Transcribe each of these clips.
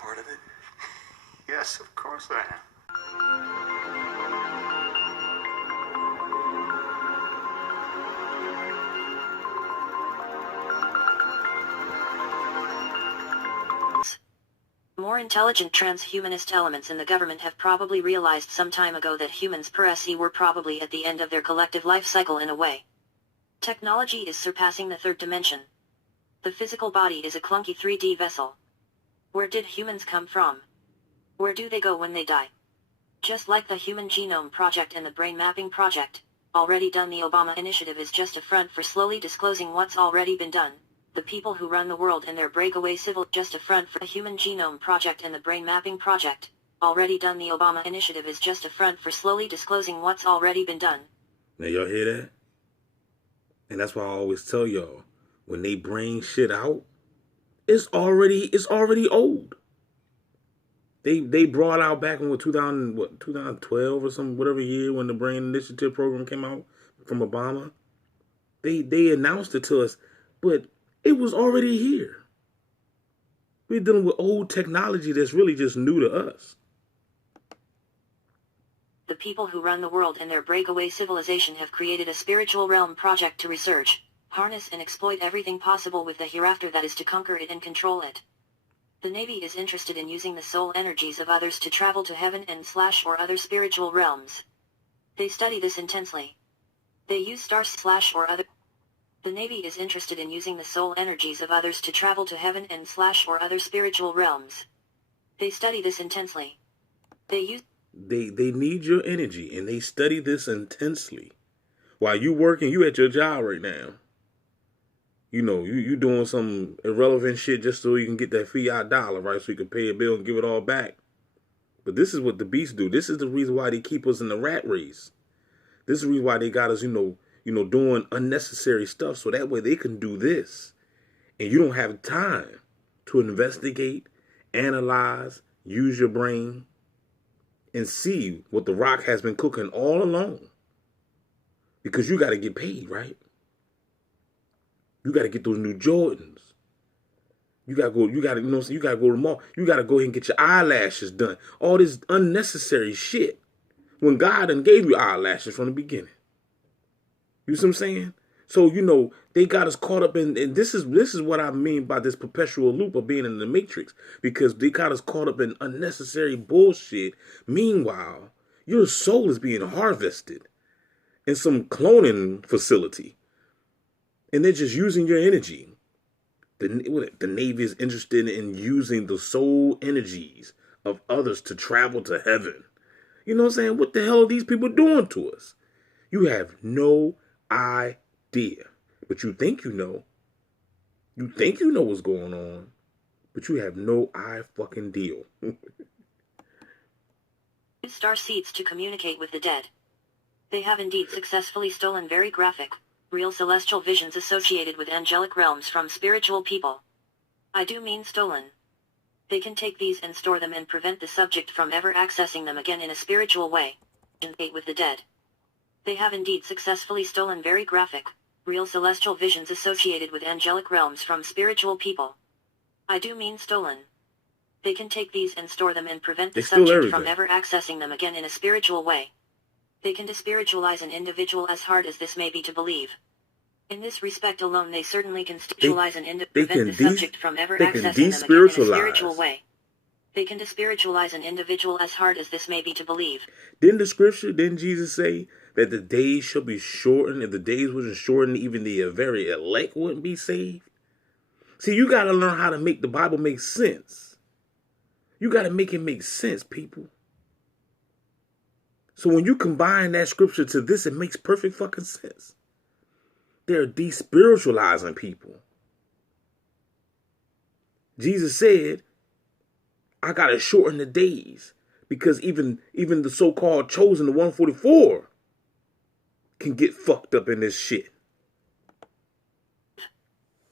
part of it? Yes, of course I am. More intelligent transhumanist elements in the government have probably realized some time ago that humans per se were probably at the end of their collective life cycle in a way. Technology is surpassing the third dimension. The physical body is a clunky 3D vessel. Where did humans come from? Where do they go when they die? Just like the Human Genome Project and the Brain Mapping Project, already done, the Obama initiative is just a front for slowly disclosing what's already been done. The people who run the world and their breakaway civil, just a front for the Human Genome Project and the Brain Mapping Project, already done. The Obama initiative is just a front for slowly disclosing what's already been done. Now y'all hear that? And that's why I always tell y'all, when they bring shit out, it's already old. They brought out back in 2012 or some whatever year when the Brain Initiative program came out from Obama. They announced it to us, but it was already here. We're dealing with old technology that's really just new to us. The people who run the world and their breakaway civilization have created a spiritual realm project to research, harness and exploit everything possible with the hereafter that is to conquer it and control it. The Navy is interested in using the soul energies of others to travel to heaven and / or other spiritual realms. They study this intensely. They use stars / or other. The Navy is interested in using the soul energies of others to travel to heaven and / or other spiritual realms. They study this intensely. They need your energy, and they study this intensely. While you working, you at your job right now. You know, you doing some irrelevant shit just so you can get that fiat dollar, right? So you can pay a bill and give it all back. But this is what the beasts do. This is the reason why they keep us in the rat race. This is the reason why they got us, doing unnecessary stuff, so that way they can do this. And you don't have time to investigate, analyze, use your brain, and see what the Rock has been cooking all along. Because you got to get paid, right? You got to get those new Jordans. You got to go to the mall. You got to go ahead and get your eyelashes done. All this unnecessary shit. When God done gave you eyelashes from the beginning. You see what I'm saying? So, they got us caught up in, and this is what I mean by this perpetual loop of being in the Matrix. Because they got us caught up in unnecessary bullshit. Meanwhile, your soul is being harvested in some cloning facility. And they're just using your energy. The Navy is interested in using the soul energies of others to travel to heaven. You know what I'm saying? What the hell are these people doing to us? You have no idea. But you think you know. You think you know what's going on. But you have no fucking deal. Star seeds to communicate with the dead. They have indeed successfully stolen very graphic, real celestial visions associated with angelic realms from spiritual people. I do mean stolen. They can take these and store them and prevent the subject from ever accessing them again in a spiritual way. With the dead. They have indeed successfully stolen very graphic, real celestial visions associated with angelic realms from spiritual people. I do mean stolen. They can take these and store them and prevent the subject from ever accessing them again in a spiritual way. They can despiritualize an individual, as hard as this may be to believe. In this respect alone, they certainly can spiritualize an individual, prevent the subject from ever accessing them again in a spiritual way. They can despiritualize an individual, as hard as this may be to believe. Didn't Jesus say that the days shall be shortened? If the days wasn't shortened, even the very elect wouldn't be saved? See, you got to learn how to make the Bible make sense. You got to make it make sense, people. So when you combine that scripture to this, it makes perfect fucking sense. They're despiritualizing people. Jesus said, I got to shorten the days because even the so-called chosen, the 144, can get fucked up in this shit.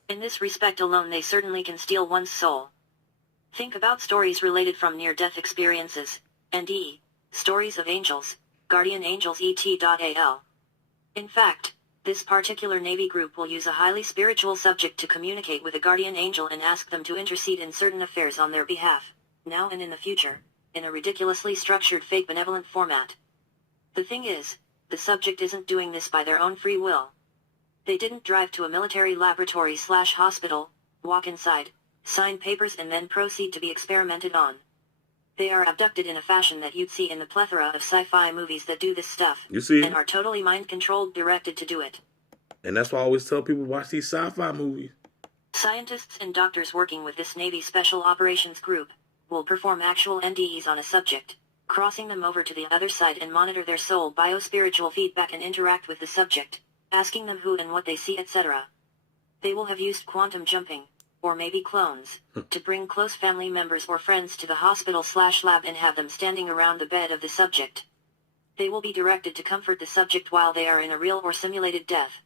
In this respect alone, they certainly can steal one's soul. Think about stories related from near-death experiences, and stories of angels, guardian angels et.al. In fact, this particular Navy group will use a highly spiritual subject to communicate with a guardian angel and ask them to intercede in certain affairs on their behalf. now and in the future, in a ridiculously structured fake benevolent format. The thing is, the subject isn't doing this by their own free will. They didn't drive to a military laboratory/hospital, walk inside, sign papers and then proceed to be experimented on. They are abducted in a fashion that you'd see in the plethora of sci-fi movies that do this stuff, You see? and are totally mind-controlled, directed to do it. And that's why I always tell people watch these sci-fi movies. Scientists and doctors working with this Navy Special Operations Group will perform actual NDEs on a subject, crossing them over to the other side and monitor their soul biospiritual feedback and interact with the subject, asking them who and what they see, etc. They will have used quantum jumping, or maybe clones, to bring close family members or friends to the hospital/lab and have them standing around the bed of the subject. They will be directed to comfort the subject while they are in a real or simulated death.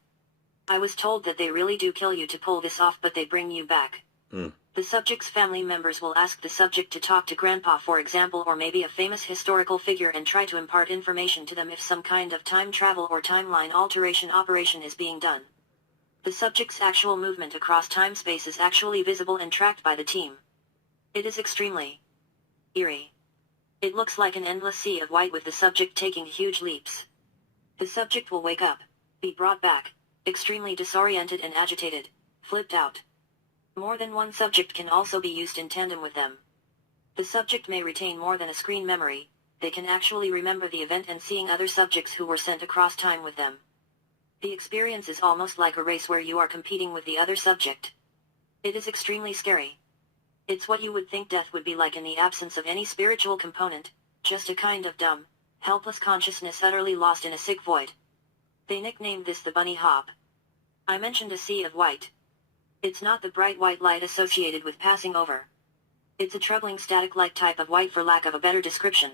I was told that they really do kill you to pull this off, but they bring you back. The subject's family members will ask the subject to talk to grandpa, for example, or maybe a famous historical figure, and try to impart information to them if some kind of time travel or timeline alteration operation is being done. The subject's actual movement across time-space is actually visible and tracked by the team. It is extremely eerie. It looks like an endless sea of white with the subject taking huge leaps. The subject will wake up, be brought back, extremely disoriented and agitated, flipped out. More than one subject can also be used in tandem with them. The subject may retain more than a screen memory. They can actually remember the event and seeing other subjects who were sent across time with them. The experience is almost like a race where you are competing with the other subject. It is extremely scary. It's what you would think death would be like in the absence of any spiritual component, just a kind of dumb, helpless consciousness utterly lost in a sick void. They nicknamed this the bunny hop. I mentioned a sea of white. It's not the bright white light associated with passing over. It's a troubling static-like type of white, for lack of a better description.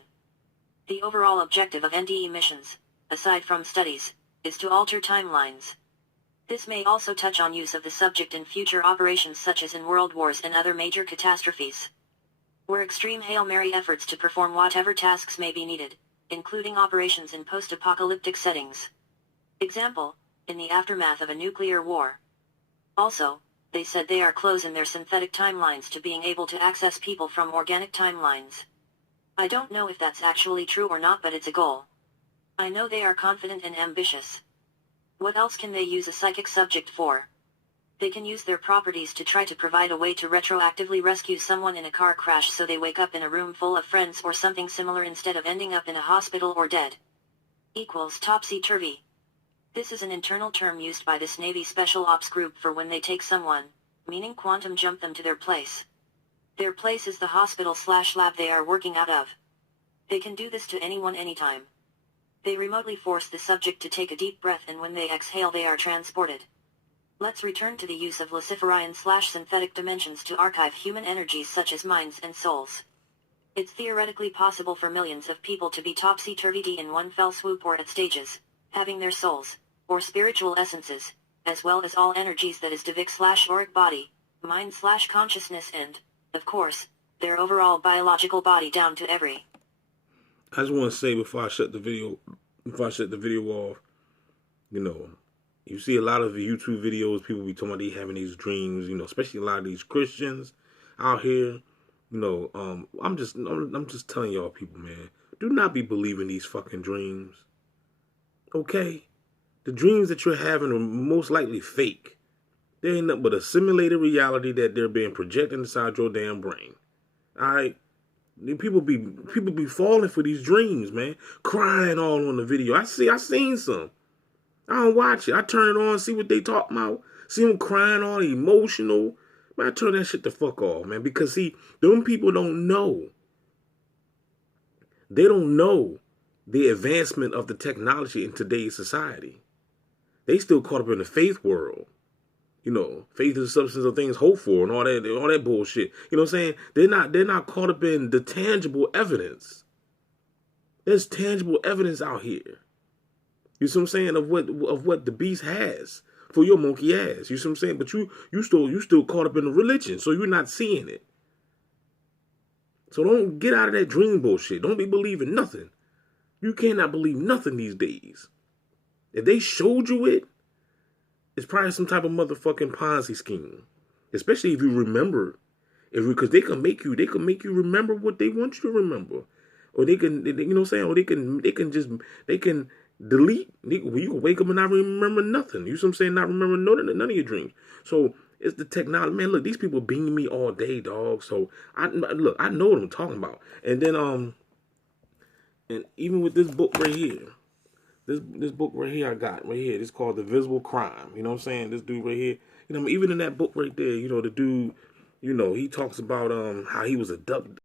The overall objective of NDE missions, aside from studies, is to alter timelines. This may also touch on use of the subject in future operations such as in world wars and other major catastrophes, where extreme Hail Mary efforts to perform whatever tasks may be needed, including operations in post-apocalyptic settings. Example, in the aftermath of a nuclear war. Also, they said they are close in their synthetic timelines to being able to access people from organic timelines. I don't know if that's actually true or not, but it's a goal. I know they are confident and ambitious. What else can they use a psychic subject for? They can use their properties to try to provide a way to retroactively rescue someone in a car crash so they wake up in a room full of friends or something similar instead of ending up in a hospital or dead. Equals topsy-turvy. This is an internal term used by this Navy Special Ops group for when they take someone, meaning quantum jump them to their place. Their place is the hospital/lab they are working out of. They can do this to anyone anytime. They remotely force the subject to take a deep breath, and when they exhale they are transported. Let's return to the use of Luciferian/synthetic dimensions to archive human energies such as minds and souls. It's theoretically possible for millions of people to be topsy-turvy in one fell swoop or at stages, having their souls, or spiritual essences, as well as all energies, that is Divic/auric body, mind/consciousness, and, of course, their overall biological body down to every. I just want to say before I shut the video off, you see a lot of YouTube videos, people be talking about they having these dreams, especially a lot of these Christians out here, I'm just telling y'all people, man, do not be believing these fucking dreams. Okay? The dreams that you're having are most likely fake. They ain't nothing but a simulated reality that they're being projected inside your damn brain. Alright? People be falling for these dreams, man. Crying all on the video. I seen some. I don't watch it. I turn it on, see what they talk about. See them crying all emotional. Man, I turn that shit the fuck off, man. Because see, them people don't know. They don't know the advancement of the technology in today's society. They still caught up in the faith world. Faith is the substance of things hoped for and all that bullshit. You know what I'm saying? They're not caught up in the tangible evidence. There's tangible evidence out here. You see what I'm saying? Of what the beast has for your monkey ass. You see what I'm saying? But you still caught up in the religion, so you're not seeing it. So don't get out of that dream bullshit. Don't be believing nothing. You cannot believe nothing these days. If they showed you it, it's probably some type of motherfucking Ponzi scheme. Especially if you remember Because they can make you remember what they want you to remember, or they can, you know what I'm saying, or they can delete. You can wake up and not remember nothing. You see what I'm saying? Not remember none of your dreams. So it's the technology, man. Look, these people beaming me all day, dog. So I know what I'm talking about. And then and even with this book right here. This book right here I got right here. It's called The Visible Crime. You know what I'm saying? This dude right here. You know, even in that book right there, you know, the dude, you know, he talks about how he was abducted.